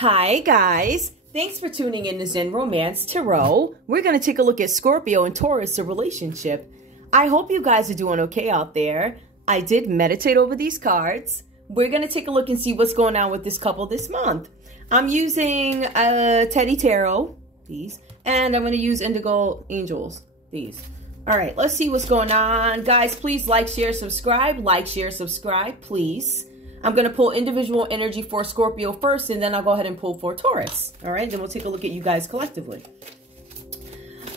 Hi guys, thanks for tuning in to Zen Romance Tarot. We're going to take a look at Scorpio and Taurus, a relationship. I hope you guys are doing okay out there. I did meditate over these cards. We're going to take a look and see what's going on with this couple this month. I'm using Teddy Tarot, these, and I'm going to use Indigo Angels, these. All right, let's see what's going on. Guys, please like, share, subscribe. Like, share, subscribe, please. I'm going to pull individual energy for Scorpio first, and then I'll go ahead and pull for Taurus. All right, then we'll take a look at you guys collectively.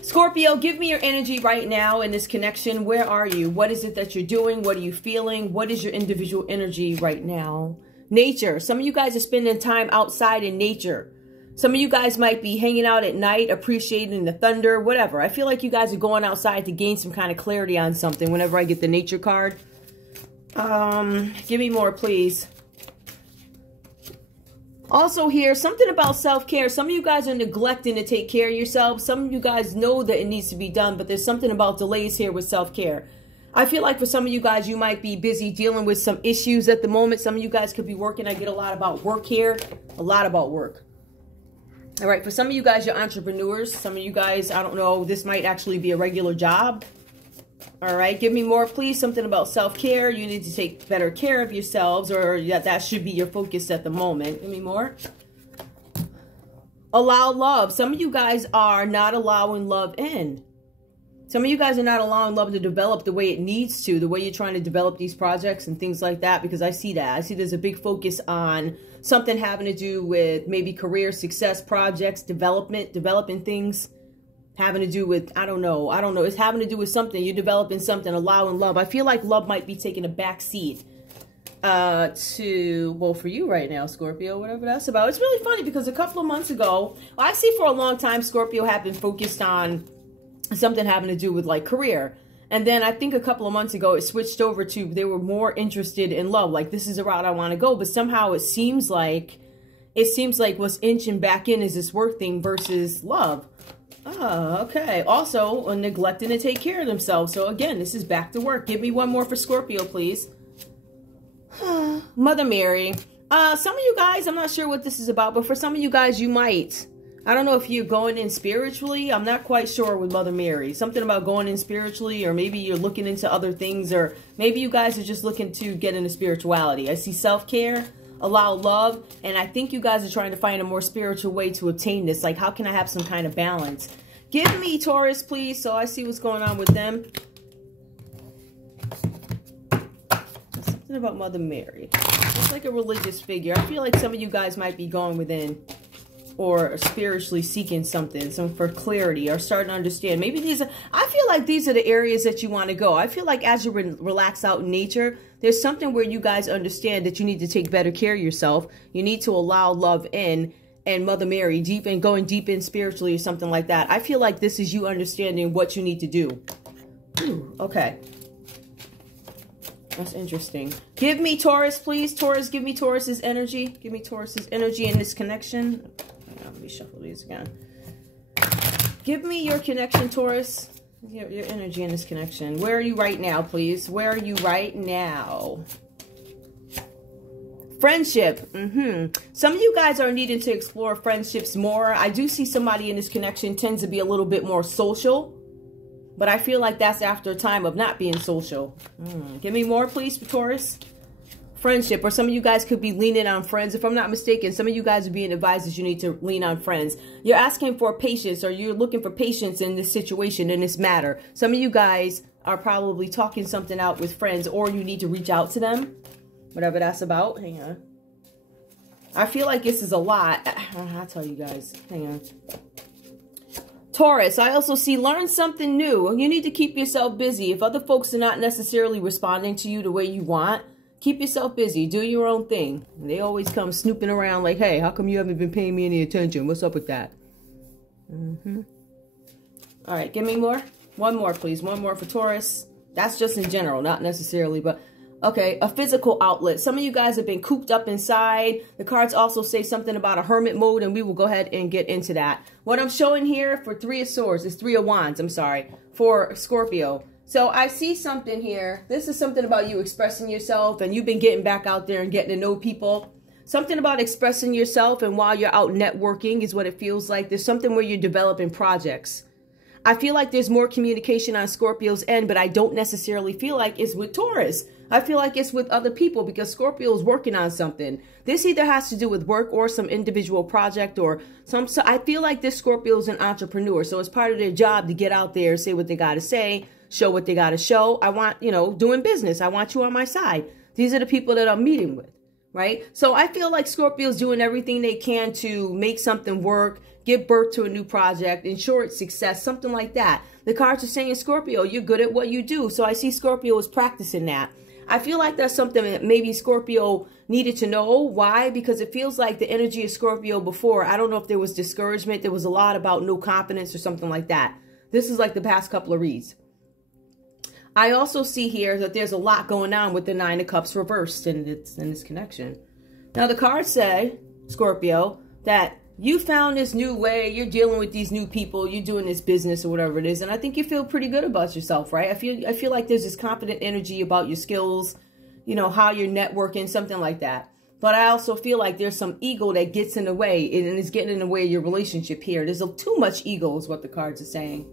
Scorpio, give me your energy right now in this connection. Where are you? What is it that you're doing? What are you feeling? What is your individual energy right now? Nature. Some of you guys are spending time outside in nature. Some of you guys might be hanging out at night, appreciating the thunder, whatever. I feel like you guys are going outside to gain some kind of clarity on something whenever I get the nature card. Give me more, please. Also here, something about self-care. Some of you guys are neglecting to take care of yourselves. Some of you guys know that it needs to be done, but there's something about delays here with self-care. I feel like for some of you guys, you might be busy dealing with some issues at the moment. Some of you guys could be working. I get a lot about work here. A lot about work. All right, for some of you guys, you're entrepreneurs. Some of you guys, I don't know, this might actually be a regular job. All right, give me more, please. Something about self-care. You need to take better care of yourselves, or that should be your focus at the moment. Give me more. Allow love. Some of you guys are not allowing love in. Some of you guys are not allowing love to develop the way it needs to, the way you're trying to develop these projects and things like that, because I see that. I see there's a big focus on something having to do with maybe career success, projects, developing things. Having to do with, I don't know. It's having to do with something. You're developing something, allowing love. I feel like love might be taking a back seat well, for you right now, Scorpio, whatever that's about. It's really funny because a couple of months ago, I see for a long time, Scorpio have been focused on something having to do with like career. And then I think a couple of months ago, it switched over to, they were more interested in love. Like, this is the route I want to go. But somehow it seems like what's inching back in is this work thing versus love. Oh, okay. Also, neglecting to take care of themselves. So again, this is back to work. Give me one more for Scorpio, please. Mother Mary. Some of you guys, I'm not sure what this is about, but for some of you guys, you might. I don't know if you're going in spiritually. I'm not quite sure with Mother Mary. Something about going in spiritually, or maybe you're looking into other things, or maybe you guys are just looking to get into spirituality. I see self-care, allow love, and I think you guys are trying to find a more spiritual way to obtain this. Like, how can I have some kind of balance? Give me Taurus, please, so I see what's going on with them. Something about Mother Mary. It's like a religious figure. I feel like some of you guys might be going within or spiritually seeking something, for clarity, or starting to understand. Maybe these are, I feel like these are the areas that you want to go. I feel like as you relax out in nature, there's something where you guys understand that you need to take better care of yourself. You need to allow love in, and Mother Mary, deep in, going deep in spiritually or something like that. I feel like this is you understanding what you need to do. Okay. That's interesting. Give me Taurus, please. Taurus, give me Taurus's energy. Give me Taurus's energy in this connection. Let me shuffle these again. Give me your connection, Taurus. Your energy in this connection. Where are you right now, please? Where are you right now? Friendship. Some of you guys are needing to explore friendships more. I do see somebody in this connection tends to be a little bit more social, but I feel like that's after a time of not being social. Give me more, please, for Taurus. Friendship, or some of you guys could be leaning on friends. If I'm not mistaken, some of you guys are being advised that you need to lean on friends. You're asking for patience, or you're looking for patience in this situation, in this matter. Some of you guys are probably talking something out with friends, or you need to reach out to them. Whatever that's about. Hang on. I feel like this is a lot. I'll tell you guys. Hang on. Taurus, I also see learn something new. You need to keep yourself busy. If other folks are not necessarily responding to you the way you want, keep yourself busy. Do your own thing. They always come snooping around like, hey, how come you haven't been paying me any attention? What's up with that? All right, give me more. One more, please. One more for Taurus. That's just in general, not necessarily, but okay, a physical outlet. Some of you guys have been cooped up inside. The cards also say something about a hermit mode, and we will go ahead and get into that. What I'm showing here for Three of Swords is Three of Wands, I'm sorry, for Scorpio. So I see something here. This is something about you expressing yourself, and you've been getting back out there and getting to know people. Something about expressing yourself, and while you're out networking is what it feels like. There's something where you're developing projects. I feel like there's more communication on Scorpio's end, but I don't necessarily feel like it's with Taurus. I feel like it's with other people because Scorpio is working on something. This either has to do with work or some individual project or some. So I feel like this Scorpio is an entrepreneur. So it's part of their job to get out there, say what they got to say, show what they got to show. I want, you know, doing business. I want you on my side. These are the people that I'm meeting with. Right? So I feel like Scorpio's doing everything they can to make something work, give birth to a new project, ensure its success, something like that. The cards are saying, Scorpio, you're good at what you do. So I see Scorpio is practicing that. I feel like that's something that maybe Scorpio needed to know. Why? Because it feels like the energy of Scorpio before, I don't know if there was discouragement. There was a lot about no confidence or something like that. This is like the past couple of reads. I also see here that there's a lot going on with the Nine of Cups reversed in this connection. Now, the cards say, Scorpio, that you found this new way. You're dealing with these new people. You're doing this business or whatever it is. And I think you feel pretty good about yourself, right? I feel like there's this confident energy about your skills, you know, how you're networking, something like that. But I also feel like there's some ego that gets in the way and is getting in the way of your relationship here. There's too much ego is what the cards are saying.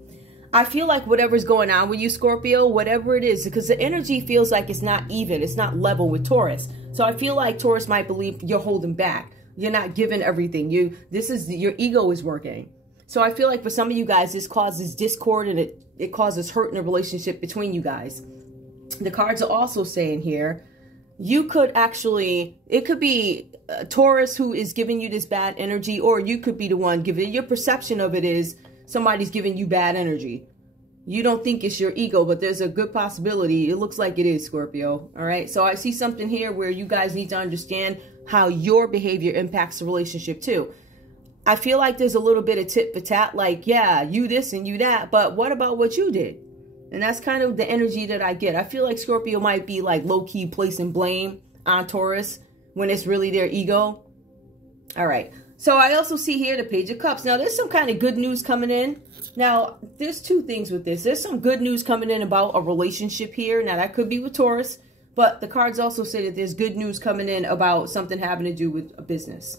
I feel like whatever's going on with you, Scorpio, whatever it is, because the energy feels like it's not even. It's not level with Taurus. So I feel like Taurus might believe you're holding back. You're not giving everything. Your ego is working. So I feel like for some of you guys, this causes discord and it causes hurt in a relationship between you guys. The cards are also saying here, you could actually, it could be Taurus who is giving you this bad energy, or you could be the one giving it. Your perception of it is somebody's giving you bad energy. You don't think it's your ego, but there's a good possibility. It looks like it is, Scorpio. All right. So I see something here where you guys need to understand how your behavior impacts the relationship too. I feel like there's a little bit of tit for tat, like, yeah, you this and you that, but what about what you did? And that's kind of the energy that I get. I feel like Scorpio might be like low-key placing blame on Taurus when it's really their ego. All right. So I also see here the Page of Cups. Now, there's some kind of good news coming in. Now, there's two things with this. There's some good news coming in about a relationship here. Now, that could be with Taurus. But the cards also say that there's good news coming in about something having to do with a business.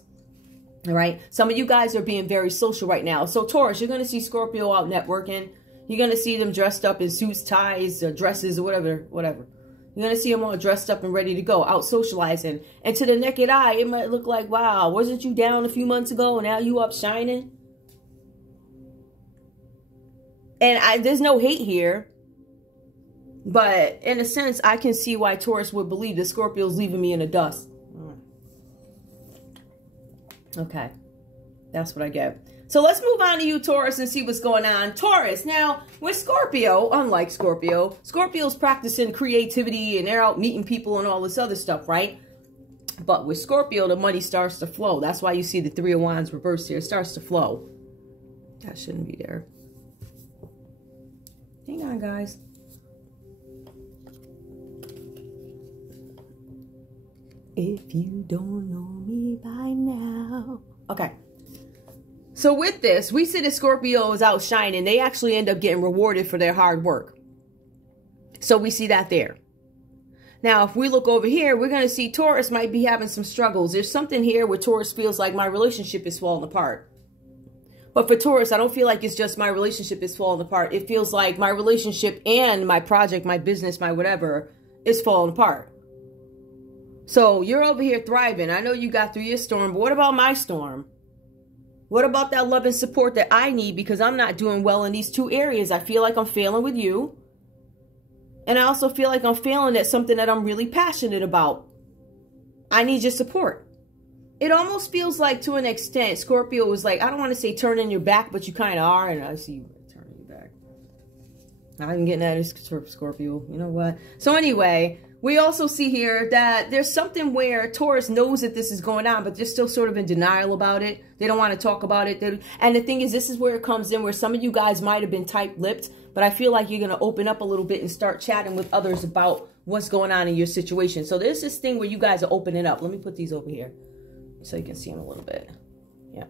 All right. Some of you guys are being very social right now. So, Taurus, you're going to see Scorpio out networking. You're going to see them dressed up in suits, ties, or dresses, or whatever. You're going to see them all dressed up and ready to go, out socializing. And to the naked eye, it might look like, wow, wasn't you down a few months ago and now you up shining? And there's no hate here. But in a sense, I can see why Taurus would believe that Scorpio's leaving me in the dust. Okay. That's what I get. So let's move on to you, Taurus, and see what's going on. Taurus, now, with Scorpio, unlike Scorpio, Scorpio's practicing creativity and they're out meeting people and all this other stuff, right? But with Scorpio, the money starts to flow. That's why you see the Three of Wands reversed here. It starts to flow. That shouldn't be there. Hang on, guys. If you don't know me by now. Okay. So with this, we see the Scorpio is out shining. They actually end up getting rewarded for their hard work. So we see that there. Now, if we look over here, we're going to see Taurus might be having some struggles. There's something here where Taurus feels like my relationship is falling apart. But for Taurus, I don't feel like it's just my relationship is falling apart. It feels like my relationship and my project, my business, my whatever is falling apart. So you're over here thriving. I know you got through your storm, but what about my storm? What about that love and support that I need because I'm not doing well in these two areas? I feel like I'm failing with you. And I also feel like I'm failing at something that I'm really passionate about. I need your support. It almost feels like, to an extent, Scorpio was like, I don't want to say turning your back, but you kind of are. And I see you turning your back. I'm getting at it, Scorpio. You know what? So anyway, we also see here that there's something where Taurus knows that this is going on, but they're still sort of in denial about it. They don't want to talk about it. And the thing is, this is where it comes in, where some of you guys might have been tight-lipped, but I feel like you're going to open up a little bit and start chatting with others about what's going on in your situation. So there's this thing where you guys are opening up. Let me put these over here so you can see them a little bit. Yeah.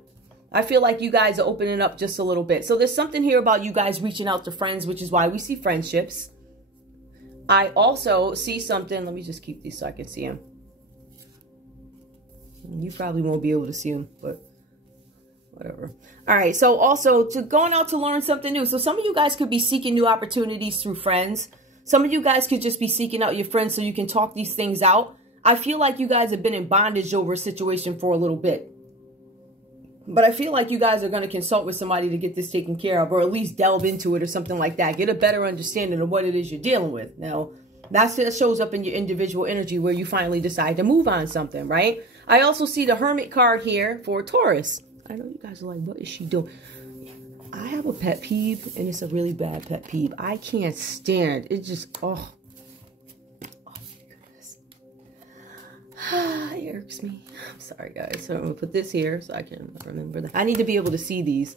I feel like you guys are opening up just a little bit. So there's something here about you guys reaching out to friends, which is why we see friendships. I also see something. Let me just keep these so I can see them. You probably won't be able to see them, but whatever. All right. So also going out to learn something new. So some of you guys could be seeking new opportunities through friends. Some of you guys could just be seeking out your friends so you can talk these things out. I feel like you guys have been in bondage over a situation for a little bit. But I feel like you guys are going to consult with somebody to get this taken care of, or at least delve into it or something like that. Get a better understanding of what it is you're dealing with. Now, that shows up in your individual energy where you finally decide to move on something, right? I also see the Hermit card here for Taurus. I know you guys are like, what is she doing? I have a pet peeve, and it's a really bad pet peeve. I can't stand it. Just, oh my goodness. It irks me. I'm sorry, guys. So I'm going to put this here so I can remember that. I need to be able to see these.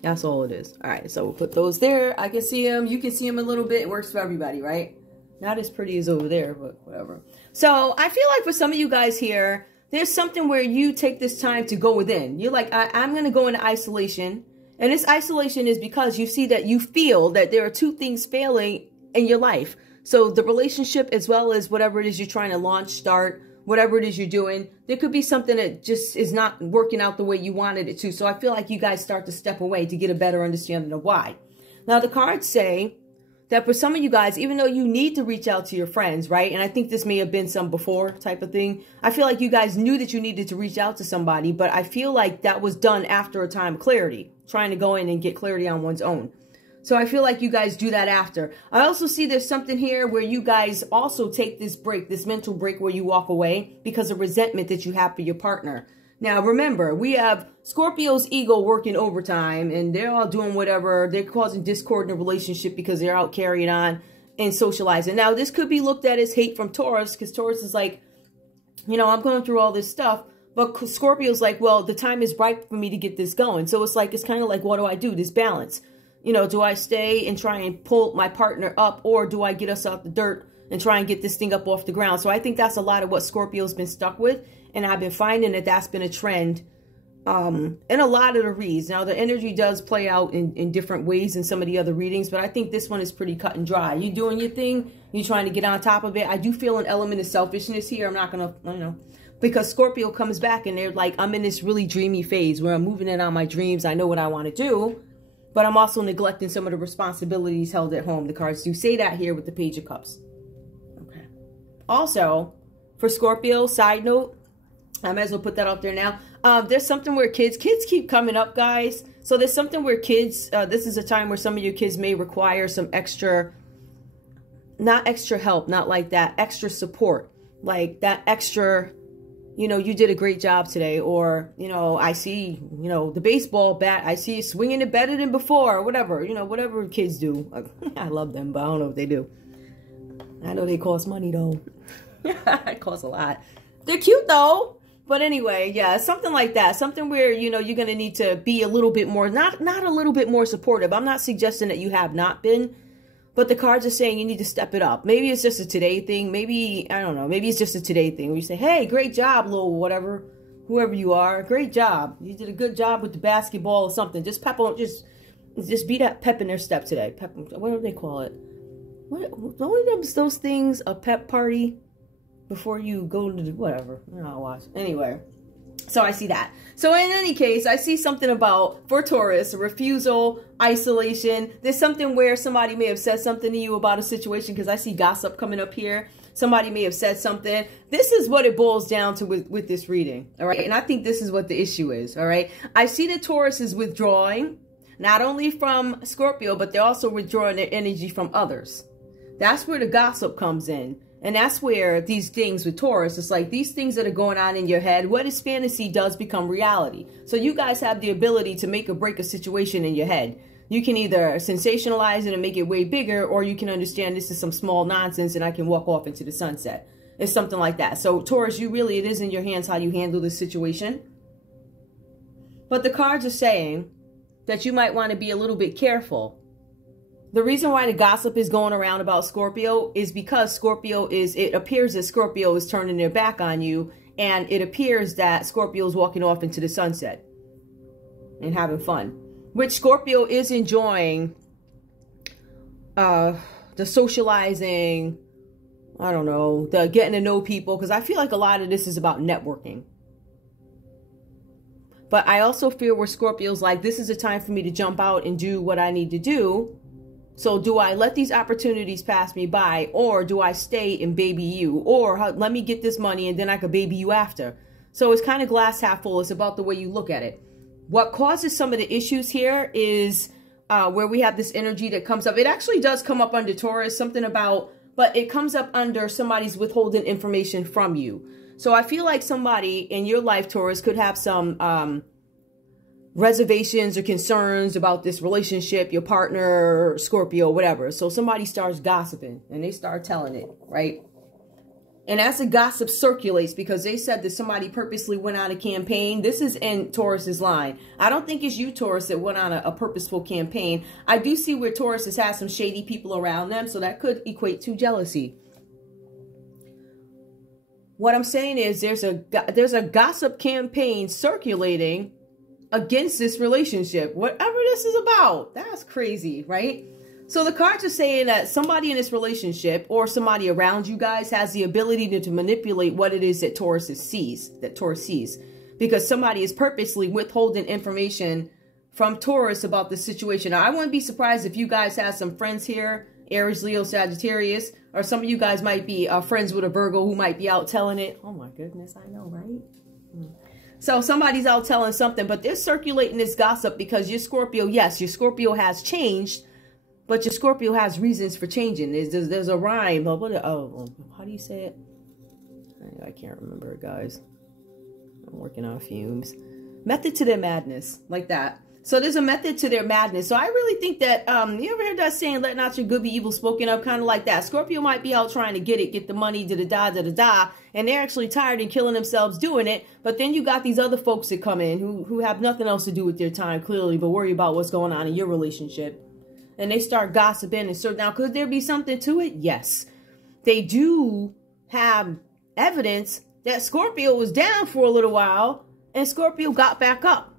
That's all it is. All right, so we'll put those there. I can see them. You can see them a little bit. It works for everybody, right? Not as pretty as over there, but whatever. So I feel like for some of you guys here, there's something where you take this time to go within. You're like, I'm going to go into isolation. And this isolation is because you see that you feel that there are two things failing in your life. So the relationship, as well as whatever it is you're trying to launch, start, whatever it is you're doing, there could be something that just is not working out the way you wanted it to. So I feel like you guys start to step away to get a better understanding of why. Now, the cards say that for some of you guys, even though you need to reach out to your friends, right? And I think this may have been some before type of thing. I feel like you guys knew that you needed to reach out to somebody, but I feel like that was done after a time of clarity, trying to go in and get clarity on one's own. So I feel like you guys do that after. I also see there's something here where you guys also take this break, this mental break where you walk away because of resentment that you have for your partner. Now, remember, we have Scorpio's ego working overtime, and they're all doing whatever. They're causing discord in a relationship because they're out carrying on and socializing. Now, this could be looked at as hate from Taurus, because Taurus is like, you know, I'm going through all this stuff. But Scorpio's like, well, the time is ripe for me to get this going. So it's like, it's kind of like, what do I do? This balance. You know, do I stay and try and pull my partner up, or do I get us out the dirt and try and get this thing up off the ground? So I think that's a lot of what Scorpio's been stuck with. And I've been finding that that's been a trend in a lot of the reads. Now, the energy does play out in different ways in some of the other readings, but I think this one is pretty cut and dry. You doing your thing. You're trying to get on top of it. I do feel an element of selfishness here. I'm not going to, you know, because Scorpio comes back and they're like, I'm in this really dreamy phase where I'm moving in on my dreams. I know what I want to do, but I'm also neglecting some of the responsibilities held at home. The cards do say that here with the Page of Cups. Okay. Also, for Scorpio, side note, I might as well put that out there now. There's something where kids keep coming up, guys. So there's something where kids, this is a time where some of your kids may require some extra, not extra help, not like that, extra support. Like that extra, you know, you did a great job today. Or, you know, I see, you know, the baseball bat, I see you swinging it better than before, or whatever, you know, whatever kids do. I love them, but I don't know what they do. I know they cost money, though. It costs a lot. They're cute, though. But anyway, yeah, something like that. Something where, you know, you're going to need to be a little bit more, not a little bit more supportive. I'm not suggesting that you have not been, but the cards are saying you need to step it up. Maybe it's just a today thing. Maybe, I don't know, maybe it's just a today thing where you say, hey, great job, little whatever, whoever you are. Great job. You did a good job with the basketball or something. Just pep on, just be that pep in their step today. Pep, what do they call it? What, those things, a pep party? Before you go to whatever. I'll watch. Anyway, so I see that. So in any case, I see something about, for Taurus, refusal, isolation. There's something where somebody may have said something to you about a situation, because I see gossip coming up here. Somebody may have said something. This is what it boils down to with this reading. All right. And I think this is what the issue is. All right. I see that Taurus is withdrawing, not only from Scorpio, but they're also withdrawing their energy from others. That's where the gossip comes in. And that's where these things with Taurus, it's like these things that are going on in your head, what is fantasy does become reality. So you guys have the ability to make or break a situation in your head. You can either sensationalize it and make it way bigger, or you can understand this is some small nonsense and I can walk off into the sunset. It's something like that. So Taurus, it is in your hands how you handle this situation. But the cards are saying that you might want to be a little bit careful. The reason why the gossip is going around about Scorpio is because it appears that Scorpio is turning their back on you, and it appears that Scorpio is walking off into the sunset and having fun, which Scorpio is enjoying the socializing, I don't know, the getting to know people, because I feel like a lot of this is about networking. But I also feel where Scorpio's like, this is a time for me to jump out and do what I need to do. So do I let these opportunities pass me by, or do I stay and baby you, or let me get this money and then I could baby you after? So it's kind of glass half full. It's about the way you look at it. What causes some of the issues here is where we have this energy that comes up. It actually does come up under Taurus, something about, but it comes up under somebody's withholding information from you. So I feel like somebody in your life, Taurus, could have some reservations or concerns about this relationship, your partner, Scorpio, whatever. So somebody starts gossiping and they start telling it, right? And as the gossip circulates, because they said that somebody purposely went on a campaign, this is in Taurus's line. I don't think it's you, Taurus, that went on a purposeful campaign. I do see where Taurus has had some shady people around them, so that could equate to jealousy. What I'm saying is there's a gossip campaign circulating against this relationship, whatever this is about. That's crazy, right? So the cards are saying that somebody in this relationship or somebody around you guys has the ability to manipulate what it is that Taurus sees, because somebody is purposely withholding information from Taurus about the situation. Now, I wouldn't be surprised if you guys have some friends here, Aries, Leo, Sagittarius, or some of you guys might be friends with a Virgo who might be out telling it. Oh my goodness, I know, right? So somebody's out telling something, but they're circulating this gossip because your Scorpio, yes, your Scorpio has changed, but your Scorpio has reasons for changing. There's a rhyme. Oh, how do you say it? I can't remember it, guys. I'm working on fumes. Method to their madness, like that. So there's a method to their madness. So I really think that, you ever heard that saying, let not your good be evil spoken of, kind of like that. Scorpio might be out trying to get the money, da-da-da, and they're actually tired and killing themselves doing it. But then you got these other folks that come in who have nothing else to do with their time, clearly, but worry about what's going on in your relationship. And they start gossiping. And so now, could there be something to it? Yes. They do have evidence that Scorpio was down for a little while and Scorpio got back up.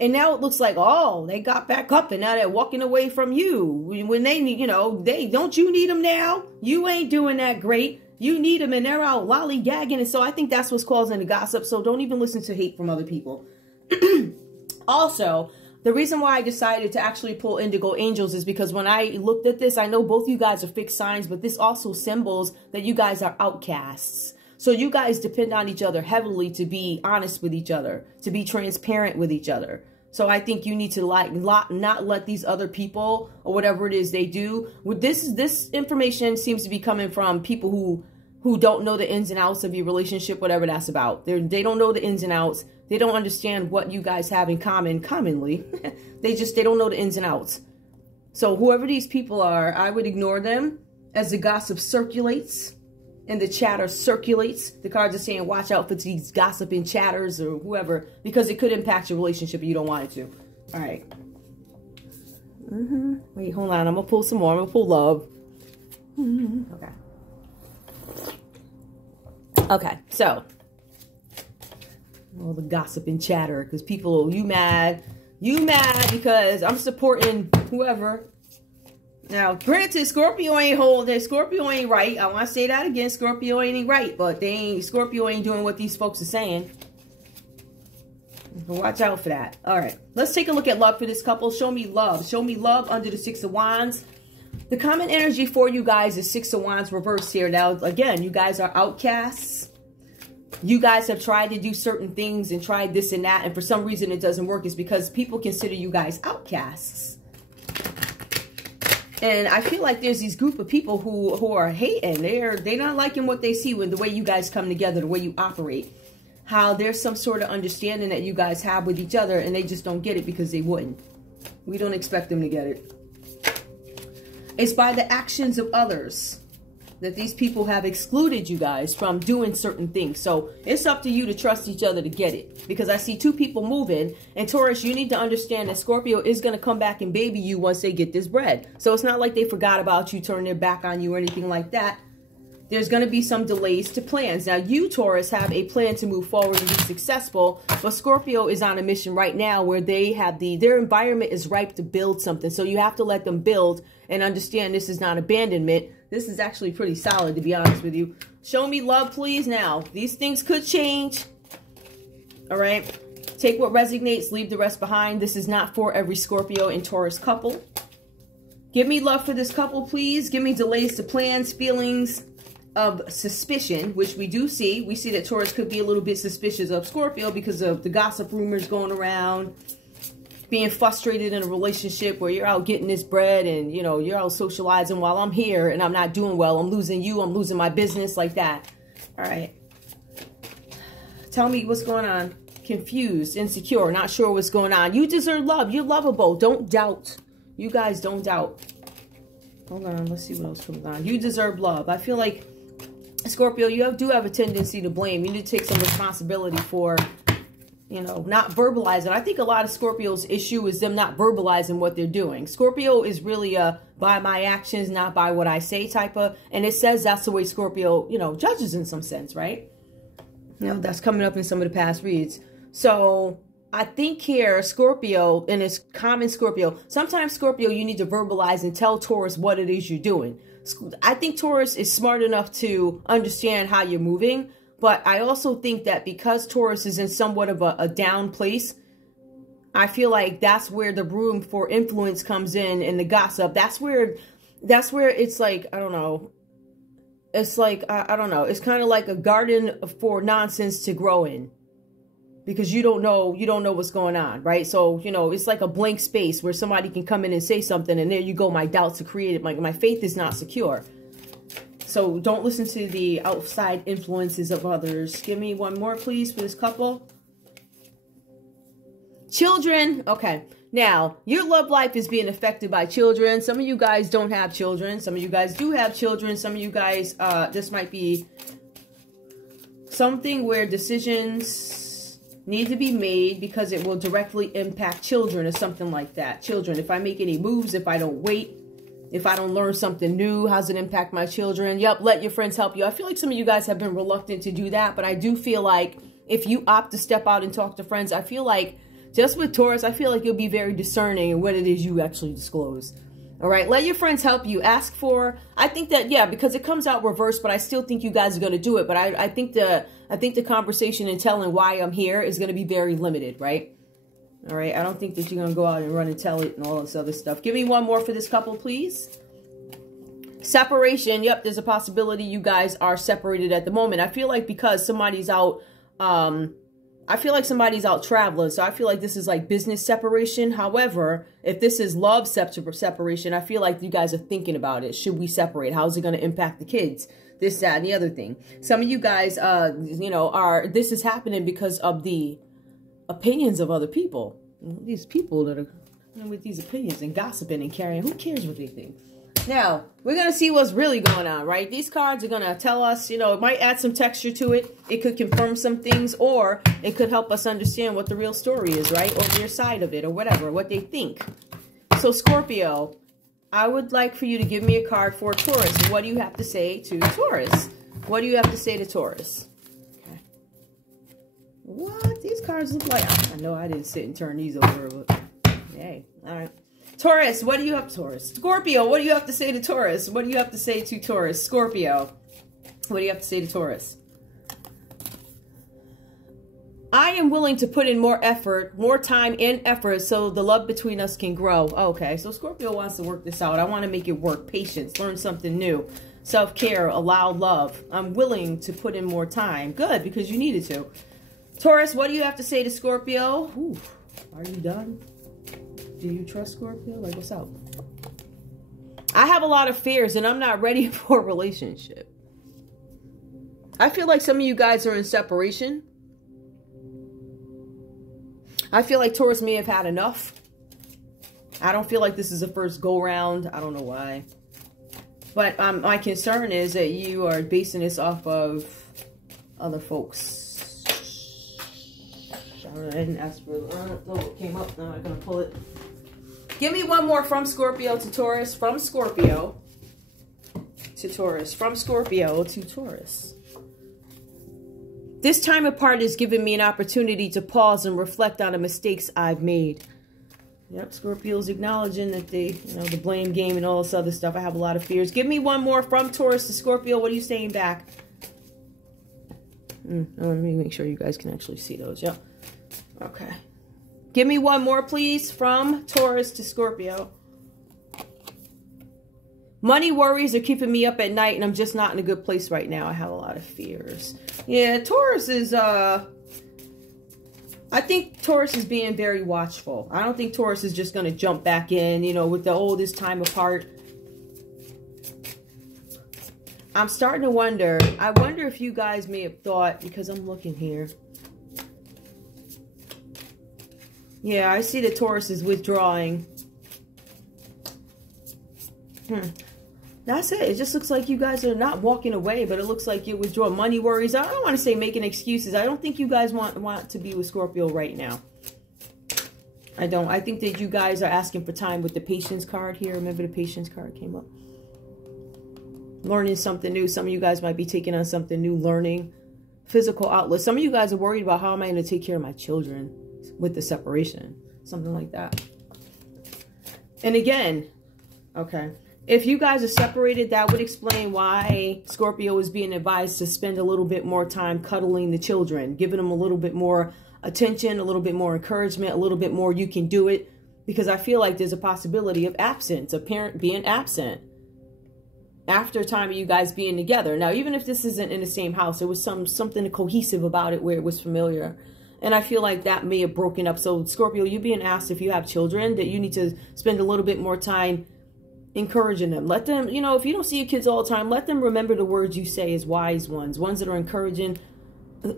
And now it looks like, oh, they got back up and now they're walking away from you. When they need, don't you need them now? You ain't doing that great. You need them and they're out lollygagging. And so I think that's what's causing the gossip. So don't even listen to hate from other people. Also, the reason why I decided to actually pull Indigo Angels is because when I looked at this, I know both you guys are fixed signs, but this also symbols that you guys are outcasts. So you guys depend on each other heavily to be honest with each other, to be transparent with each other. So I think you need to not let these other people or whatever it is they do. With this information seems to be coming from people who don't know the ins and outs of your relationship, whatever that's about. They don't know the ins and outs. They don't understand what you guys have in common commonly. They don't know the ins and outs. So whoever these people are, I would ignore them as the gossip circulates and the chatter circulates. The cards are saying watch out for these gossiping chatters or whoever, because it could impact your relationship if you don't want it to. All right. Wait, hold on. I'm going to pull some more. I'm going to pull love. Okay, so all the gossip and chatter because people, you mad because I'm supporting whoever. Now, granted, Scorpio ain't holding, Scorpio ain't right. I want to say that again. Scorpio ain't right, but Scorpio ain't doing what these folks are saying. But watch out for that. All right, let's take a look at love for this couple. Show me love. Show me love under the Six of Wands. The common energy for you guys is Six of Wands reversed here. Now, again, you guys are outcasts. You guys have tried to do certain things and tried this and that, and for some reason it doesn't work. It's because people consider you guys outcasts. And I feel like there's these group of people who are hating. They're not liking what they see with the way you guys come together, the way you operate. How there's some sort of understanding that you guys have with each other, and they just don't get it because they wouldn't. We don't expect them to get it. It's by the actions of others that these people have excluded you guys from doing certain things. So it's up to you to trust each other to get it. Because I see two people moving. And Taurus, you need to understand that Scorpio is going to come back and baby you once they get this bread. So it's not like they forgot about you, turned their back on you or anything like that. There's going to be some delays to plans. Now, you, Taurus, have a plan to move forward and be successful. But Scorpio is on a mission right now where they have their environment is ripe to build something. So you have to let them build and understand this is not abandonment. This is actually pretty solid, to be honest with you. Show me love, please, now. These things could change. All right. Take what resonates, leave the rest behind. This is not for every Scorpio and Taurus couple. Give me love for this couple, please. Give me delays to plans, feelings of suspicion, which we do see. We see that Taurus could be a little bit suspicious of Scorpio because of the gossip rumors going around. Being frustrated in a relationship where you're out getting this bread and, you know, you're out socializing while I'm here and I'm not doing well. I'm losing you. I'm losing my business, like that. All right. Tell me what's going on. Confused, insecure, not sure what's going on. You deserve love. You're lovable. Don't doubt. You guys don't doubt. Hold on. Let's see what else comes on. You deserve love. I feel like, Scorpio, you do have a tendency to blame. You need to take some responsibility for, you know, not verbalizing. I think a lot of Scorpio's issue is them not verbalizing what they're doing. Scorpio is really a by my actions, not by what I say type of, and it says that's the way Scorpio, you know, judges in some sense, right? You know, that's coming up in some of the past reads. So I think here, Scorpio, and it's common Scorpio, sometimes Scorpio, you need to verbalize and tell Taurus what it is you're doing. I think Taurus is smart enough to understand how you're moving. But I also think that because Taurus is in somewhat of a down place, I feel like that's where the room for influence comes in and the gossip. That's where it's like, I don't know. It's like, I don't know. It's kind of like a garden for nonsense to grow in. Because you don't know what's going on, right? So, you know, it's like a blank space where somebody can come in and say something and there you go, my doubts are created. My faith is not secure. So don't listen to the outside influences of others. Give me one more, please, for this couple. Children. Okay. Now, your love life is being affected by children. Some of you guys don't have children. Some of you guys do have children. Some of you guys, this might be something where decisions need to be made because it will directly impact children or something like that. Children, if I make any moves, if I don't wait, if I don't learn something new, how's it impact my children? Yep, let your friends help you. I feel like some of you guys have been reluctant to do that, but I do feel like if you opt to step out and talk to friends, I feel like just with Taurus, I feel like you'll be very discerning in what it is you actually disclose. All right, let your friends help you. Ask for, I think that, yeah, because it comes out reversed, but I still think you guys are going to do it. But I think the conversation and telling why I'm here is going to be very limited, right? All right, I don't think that you're going to go out and run and tell it and all this other stuff. Give me one more for this couple, please. Separation. Yep, there's a possibility you guys are separated at the moment. I feel like because somebody's out, I feel like somebody's out traveling. So I feel like this is like business separation. However, if this is love separation, I feel like you guys are thinking about it. Should we separate? How's it going to impact the kids? This, that, and the other thing. Some of you guys, you know, this is happening because of the opinions of other people. These people that are with these opinions and gossiping and carrying. Who cares what they think? Now, we're going to see what's really going on, right? These cards are going to tell us, you know, it might add some texture to it. It could confirm some things, or it could help us understand what the real story is, right? Or their side of it, or whatever, what they think. So, Scorpio, I would like for you to give me a card for Taurus. What do you have to say to Taurus? What do you have to say to Taurus? Okay. What? These cards look like... I know I didn't sit and turn these over, but... Hey, all right. Taurus, what do you have, Taurus? Scorpio, what do you have to say to Taurus? What do you have to say to Taurus? Scorpio, what do you have to say to Taurus? I am willing to put in more effort, more time and effort so the love between us can grow. Okay, so Scorpio wants to work this out. I want to make it work. Patience, learn something new. Self-care, allow love. I'm willing to put in more time. Good, because you needed to. Taurus, what do you have to say to Scorpio? Ooh, are you done? Do you trust Scorpio? Like, what's up? I have a lot of fears and I'm not ready for a relationship. I feel like some of you guys are in separation. I feel like Taurus may have had enough. I don't feel like this is a first go round. I don't know why. But my concern is that you are basing this off of other folks. I didn't ask for it. I don't know what came up. Now I'm going to pull it. Give me one more from Scorpio to Taurus. From Scorpio to Taurus. From Scorpio to Taurus. This time apart has given me an opportunity to pause and reflect on the mistakes I've made. Yep, Scorpio's acknowledging that they, you know, the blame game and all this other stuff. I have a lot of fears. Give me one more from Taurus to Scorpio. What are you saying back? Let me make sure you guys can actually see those. Yep. Okay. Give me one more, please, from Taurus to Scorpio. Money worries are keeping me up at night, and I'm just not in a good place right now. I have a lot of fears. Yeah, Taurus is, I think Taurus is being very watchful. I don't think Taurus is just going to jump back in, you know, with the oldest time apart. I'm starting to wonder. I wonder if you guys may have thought, because I'm looking here. Yeah, I see that Taurus is withdrawing. That's it. It just looks like you guys are not walking away, but it looks like you withdraw. Money worries. I don't want to say making excuses. I don't think you guys want to be with Scorpio right now. I don't. I think that you guys are asking for time with the patience card here. Remember the patience card came up? Learning something new. Some of you guys might be taking on something new, learning. Physical outlet. Some of you guys are worried about how am I going to take care of my children with the separation. Something like that. And again, okay. If you guys are separated, that would explain why Scorpio is being advised to spend a little bit more time cuddling the children, giving them a little bit more attention, a little bit more encouragement, a little bit more you can do it. Because I feel like there's a possibility of absence, a parent being absent after a time of you guys being together. Now, even if this isn't in the same house, there was something cohesive about it where it was familiar. And I feel like that may have broken up. So Scorpio, you're being asked if you have children that you need to spend a little bit more time encouraging them. Let them, you know, if you don't see your kids all the time, let them remember the words you say as wise ones that are encouraging.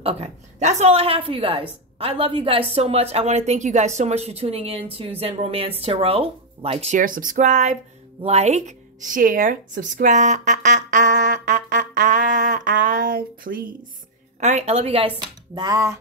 Okay, that's all I have for you guys. I love you guys so much. I want to thank you guys so much for tuning in to Zen Romance Tarot. Like, share, subscribe. Like, share, subscribe. Please. All right, I love you guys. Bye.